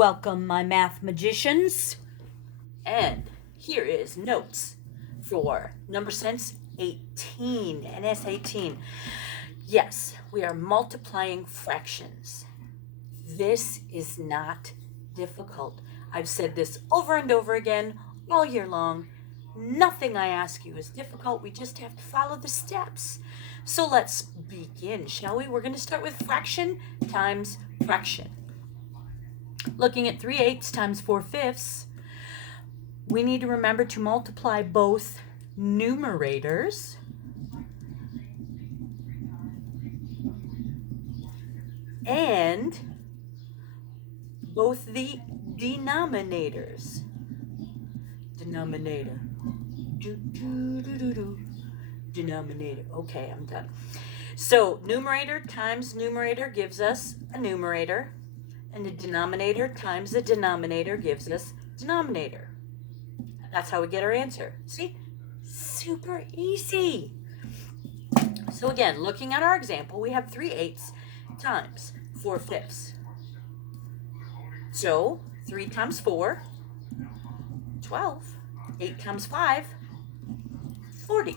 Welcome, my math magicians. And here is notes for number sense 18, NS18. Yes, we are multiplying fractions. This is not difficult. I've said this over and over again all year long. Nothing I ask you is difficult. We just have to follow the steps. So let's begin, shall we? We're going to start with fraction times fraction. Looking at 3/8 times 4/5, we need to remember to multiply both numerators and both the denominators. Denominator. Denominator. Okay, I'm done. So numerator times numerator gives us a numerator, and the denominator times the denominator gives us denominator. That's how we get our answer. See? Super easy. So again, looking at our example, we have 3/8 times 4/5. So 3 times 4, 12. 8 times 5, 40.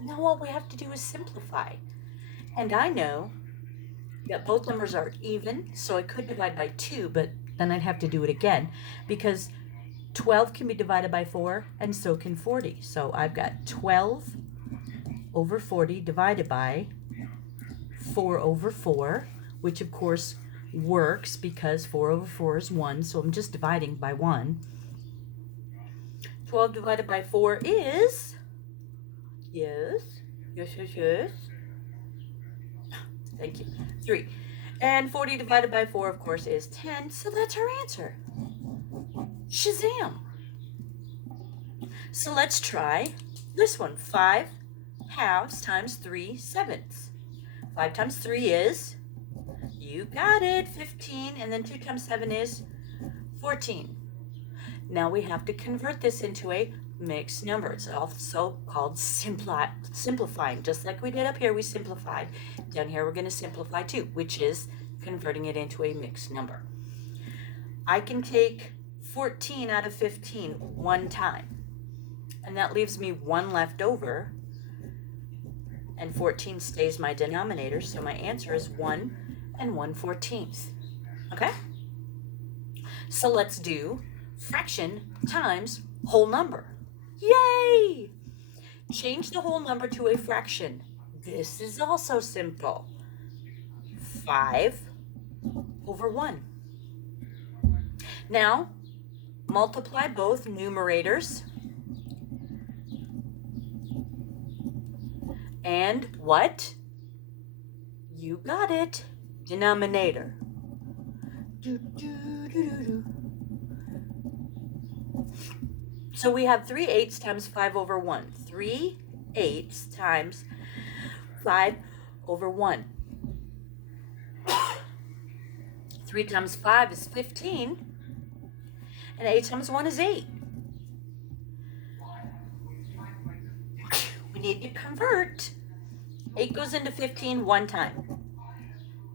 Now all we have to do is simplify. And I know that both numbers are even, so I could divide by 2, but then I'd have to do it again because 12 can be divided by 4, and so can 40. So I've got 12 over 40 divided by 4 over 4, which of course works because 4 over 4 is 1, so I'm just dividing by 1. 12 divided by 4 is, yes, thank you, 3. And 40 divided by 4, of course, is 10, so that's our answer. Shazam! So let's try this one. 5 halves times 3 sevenths. 5 times 3 is, you got it, 15, and then 2 times 7 is 14. Now we have to convert this into a mixed number. It's also called simplifying. Just like we did up here, we simplified. Down here, we're going to simplify too, which is converting it into a mixed number. I can take 14 out of 15 one time, and that leaves me 1 left over, and 14 stays my denominator, so my answer is 1 and 1/14. Okay? So let's do fraction times whole number. Yay! Change the whole number to a fraction. This is also simple. 5 over 1. Now, multiply both numerators and what? You got it. Denominator. So we have 3/8 times 5 over 1. 3/8 times 5 over 1. 3 times 5 is 15. And 8 times 1 is 8. We need to convert. 8 goes into 15 one time.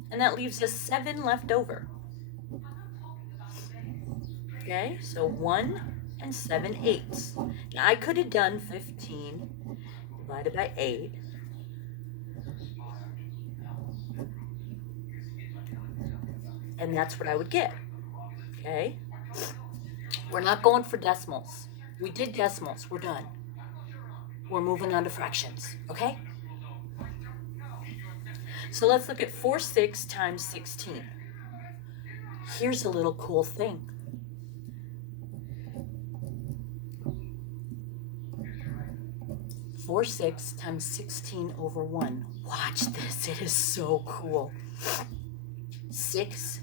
And that leaves us 7 left over. Okay, so 1 and 7/8. Now I could have done 15 divided by 8. And that's what I would get. Okay? We're not going for decimals. We did decimals. We're done. We're moving on to fractions. Okay? So let's look at 4/6 times 16. Here's a little cool thing. 4/6 times 16 over 1. Watch this. It is so cool. 6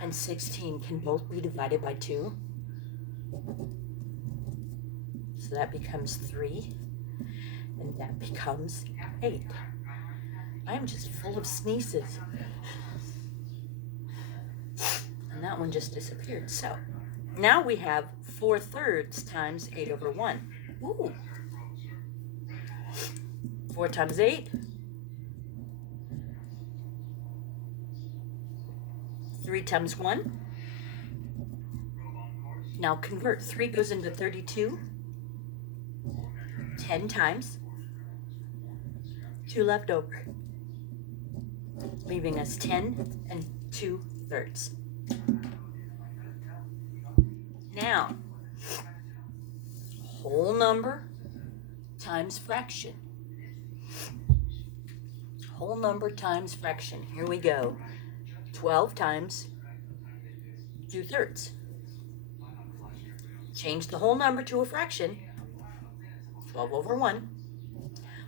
and 16 can both be divided by 2. So that becomes 3. And that becomes 8. I am just full of sneezes. And that one just disappeared. So now we have 4/3 times 8 over 1. Ooh. 4 times 8. 3 times 1. Now convert. 3 goes into 32 10 times. 2 left over, leaving us 10 and 2/3. Now, whole number times fraction. Whole number times fraction. Here we go. 12 times 2/3. Change the whole number to a fraction. 12 over 1.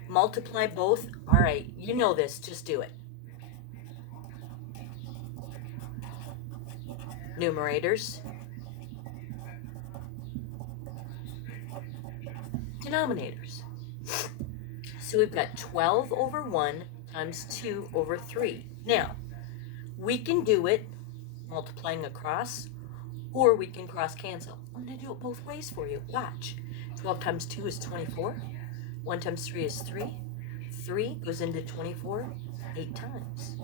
Multiply both. All right, you know this. Just do it. Numerators. Denominators. So we've got 12 over 1 times 2 over 3. Now, we can do it multiplying across, or we can cross cancel. I'm going to do it both ways for you. Watch. 12 times 2 is 24. 1 times 3 is 3. 3 goes into 24 8 times.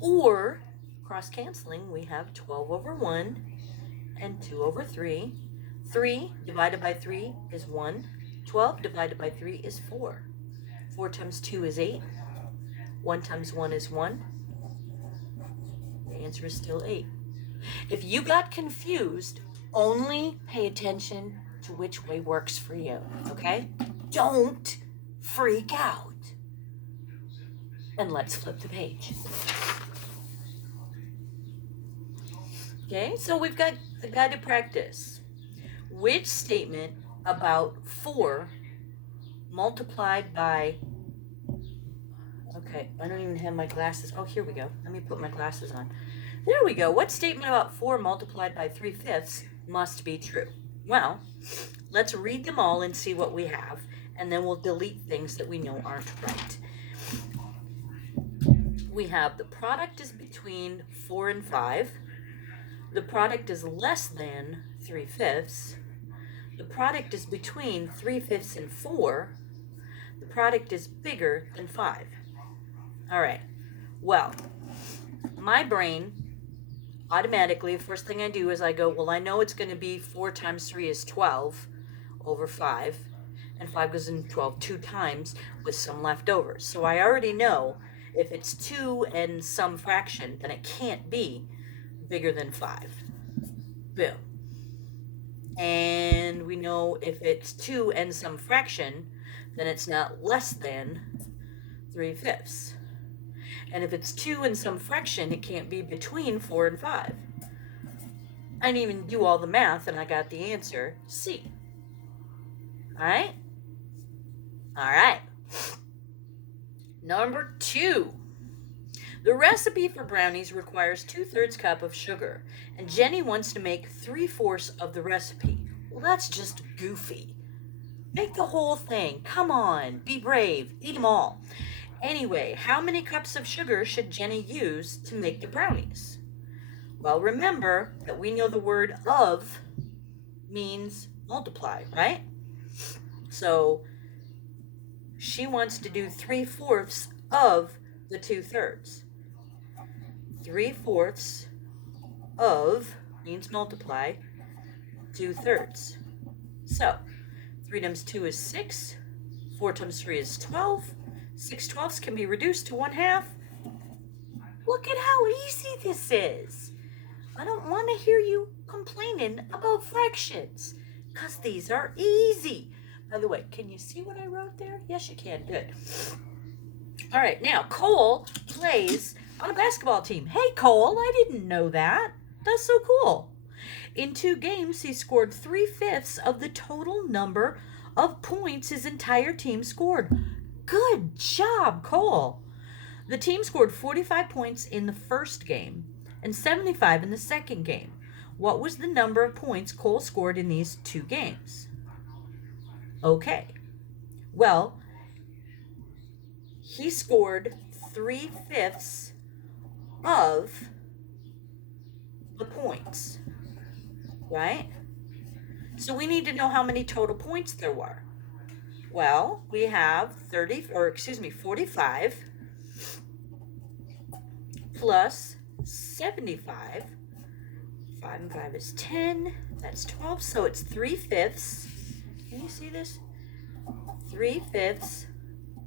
Or, cross canceling, we have 12 over 1 and 2 over 3. 3 divided by 3 is 1. 12 divided by 3 is 4. 4 times 2 is 8. 1 times 1 is 1. The answer is still 8. If you got confused, only pay attention to which way works for you, okay? Don't freak out. And let's flip the page. Okay, so we've got the guide to practice. Which statement about 4 multiplied by... Okay, I don't even have my glasses. Oh, here we go. Let me put my glasses on. There we go. What statement about 4 multiplied by 3/5 must be true? Well, let's read them all and see what we have, and then we'll delete things that we know aren't right. We have the product is between 4 and 5. The product is less than 3/5. The product is between 3/5 and 4. The product is bigger than 5. All right. Well, my brain automatically, the first thing I do is I go, well, I know it's going to be 4 times 3 is 12 over 5. And 5 goes into 12 2 times with some leftovers. So I already know if it's 2 and some fraction, then it can't be bigger than 5. Boom. And we know if it's 2 and some fraction, then it's not less than 3/5. And if it's 2 and some fraction, it can't be between 4 and 5. I didn't even do all the math, and I got the answer, C. All right? All right. Number 2. The recipe for brownies requires 2/3 cup of sugar, and Jenny wants to make 3/4 of the recipe. Well, that's just goofy. Make the whole thing. Come on, be brave, eat them all. Anyway, how many cups of sugar should Jenny use to make the brownies? Well, remember that we know the word of means multiply, right? So she wants to do 3/4 of the 2/3. 3/4 of means multiply, 2/3. So 3 times 2 is 6. 4 times 3 is 12. 6/12 can be reduced to 1/2. Look at how easy this is. I don't want to hear you complaining about fractions, because these are easy. By the way, can you see what I wrote there? Yes, you can. Good. All right, now Cole plays on a basketball team. Hey, Cole, I didn't know that. That's so cool. In 2 games, he scored 3/5 of the total number of points his entire team scored. Good job, Cole. The team scored 45 points in the first game and 75 in the second game. What was the number of points Cole scored in these 2 games? Okay. Well, he scored 3/5 of the points, right? So we need to know how many total points there were. Well, we have 45 plus 75 5 and 5 is 10. That's 12. So it's 3/5. Can you see this? 3/5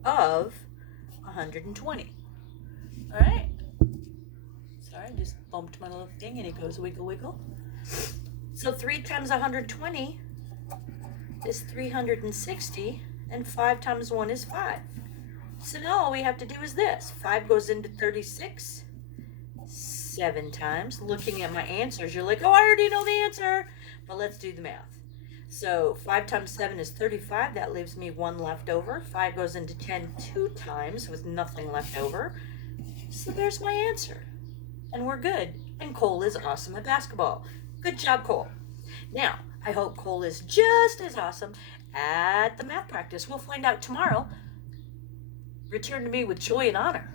of 120. All right. Sorry, I just bumped my little thing and it goes wiggle, wiggle. So 3 times 120 is 360, and 5 times 1 is 5. So now all we have to do is this. 5 goes into 36 7 times. Looking at my answers, you're like, oh, I already know the answer. But let's do the math. So 5 times 7 is 35. That leaves me 1 left over. 5 goes into 10 2 times with nothing left over. So there's my answer. And we're good. And Cole is awesome at basketball. Good job, Cole. Now, I hope Cole is just as awesome at the math practice. We'll find out tomorrow. Return to me with joy and honor.